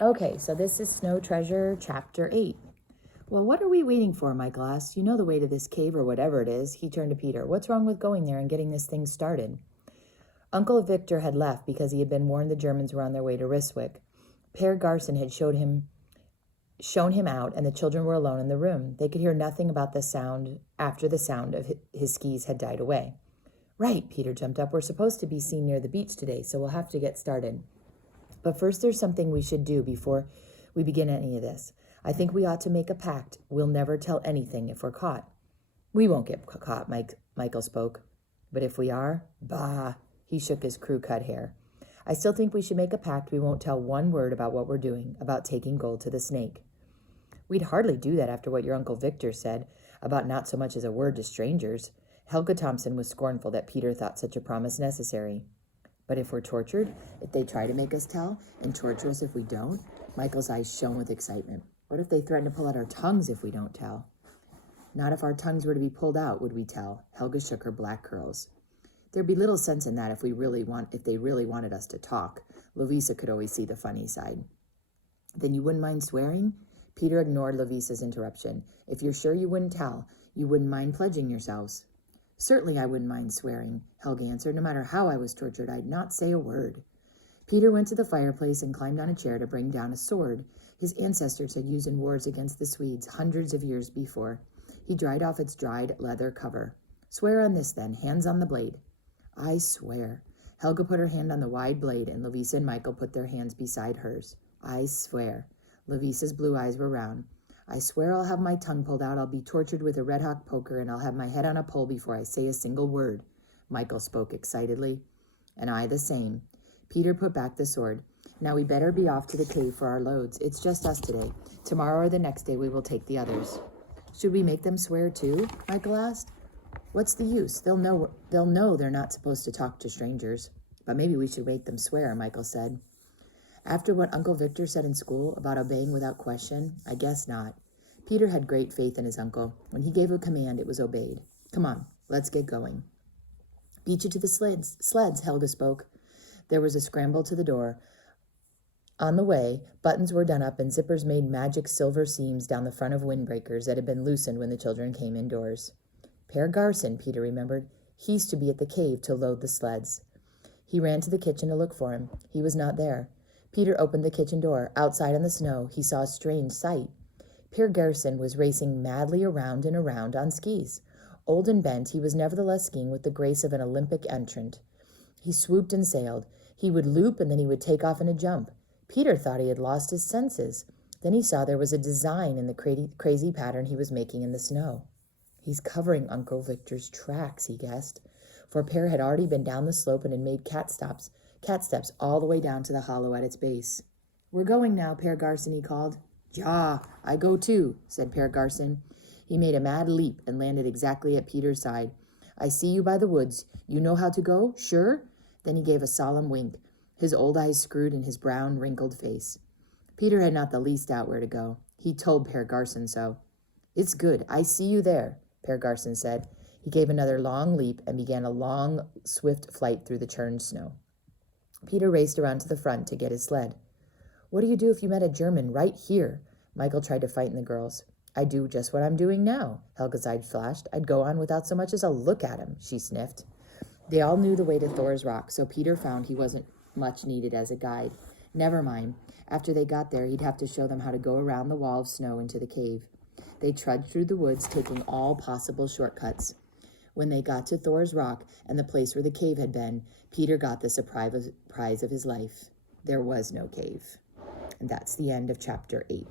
Okay, so this is Snow Treasure, Chapter 8. Well, what are we waiting for, Michael asked. You know the way to this cave or whatever it is. He turned to Peter. What's wrong with going there and getting this thing started? Uncle Victor had left because he had been warned the Germans were on their way to Ryswick. Père Garson had shown him out, and the children were alone in the room. They could hear nothing about the sound after the sound of his skis had died away. Right, Peter jumped up. We're supposed to be seen near the beach today, so we'll have to get started. But first, there's something we should do before we begin any of this. I think we ought to make a pact. We'll never tell anything if we're caught. We won't get caught, Michael spoke. But if we are, bah, he shook his crew-cut hair. I still think we should make a pact we won't tell one word about what we're doing, about taking gold to the snake. We'd hardly do that after what your Uncle Victor said, about not so much as a word to strangers. Helga Thompson was scornful that Peter thought such a promise necessary. But if we're tortured, if they try to make us tell, and torture us if we don't? Michael's eyes shone with excitement. What if they threaten to pull out our tongues if we don't tell? Not if our tongues were to be pulled out, would we tell? Helga shook her black curls. There'd be little sense in that if they really wanted us to talk. Lovisa could always see the funny side. Then you wouldn't mind swearing? Peter ignored Lovisa's interruption. If you're sure you wouldn't tell, you wouldn't mind pledging yourselves. Certainly I wouldn't mind swearing, Helga answered. No matter how I was tortured, I'd not say a word. Peter went to the fireplace and climbed on a chair to bring down a sword his ancestors had used in wars against the Swedes hundreds of years before. He dried off its dried leather cover. Swear on this, then. Hands on the blade. I swear. Helga put her hand on the wide blade, and Lovisa and Michael put their hands beside hers. I swear. Lovisa's blue eyes were round. I swear I'll have my tongue pulled out, I'll be tortured with a red-hot poker, and I'll have my head on a pole before I say a single word. Michael spoke excitedly. And I the same. Peter put back the sword. Now we better be off to the cave for our loads. It's just us today. Tomorrow or the next day we will take the others. Should we make them swear too? Michael asked. What's the use? They'll know they're not supposed to talk to strangers. But maybe we should make them swear, Michael said. After what Uncle Victor said in school about obeying without question, I guess not. Peter had great faith in his uncle. When he gave a command, it was obeyed. Come on, let's get going. Beat you to the sleds, Helga spoke. There was a scramble to the door. On the way, buttons were done up and zippers made magic silver seams down the front of windbreakers that had been loosened when the children came indoors. Père Garson, Peter remembered. He used to be at the cave to load the sleds. He ran to the kitchen to look for him. He was not there. Peter opened the kitchen door. Outside in the snow, he saw a strange sight. Père Garson was racing madly around and around on skis. Old and bent, he was nevertheless skiing with the grace of an Olympic entrant. He swooped and sailed. He would loop and then he would take off in a jump. Peter thought he had lost his senses. Then he saw there was a design in the crazy pattern he was making in the snow. He's covering Uncle Victor's tracks, he guessed, for Père had already been down the slope and had made cat steps all the way down to the hollow at its base. We're going now, Père Garson, he called. Ja, I go too, said Père Garson. He made a mad leap and landed exactly at Peter's side. I see you by the woods. You know how to go? Sure? Then he gave a solemn wink, his old eyes screwed in his brown, wrinkled face. Peter had not the least doubt where to go. He told Père Garson so. It's good. I see you there, Père Garson said. He gave another long leap and began a long, swift flight through the churned snow. Peter raced around to the front to get his sled. What do you do if you met a German right here? Michael tried to frighten the girls. I'd do just what I'm doing now, Helga's eyes flashed. I'd go on without so much as a look at him, she sniffed. They all knew the way to Thor's Rock, so Peter found he wasn't much needed as a guide. Never mind. After they got there, he'd have to show them how to go around the wall of snow into the cave. They trudged through the woods, taking all possible shortcuts. When they got to Thor's Rock and the place where the cave had been, Peter got the surprise of his life. There was no cave. And that's the end of chapter 8.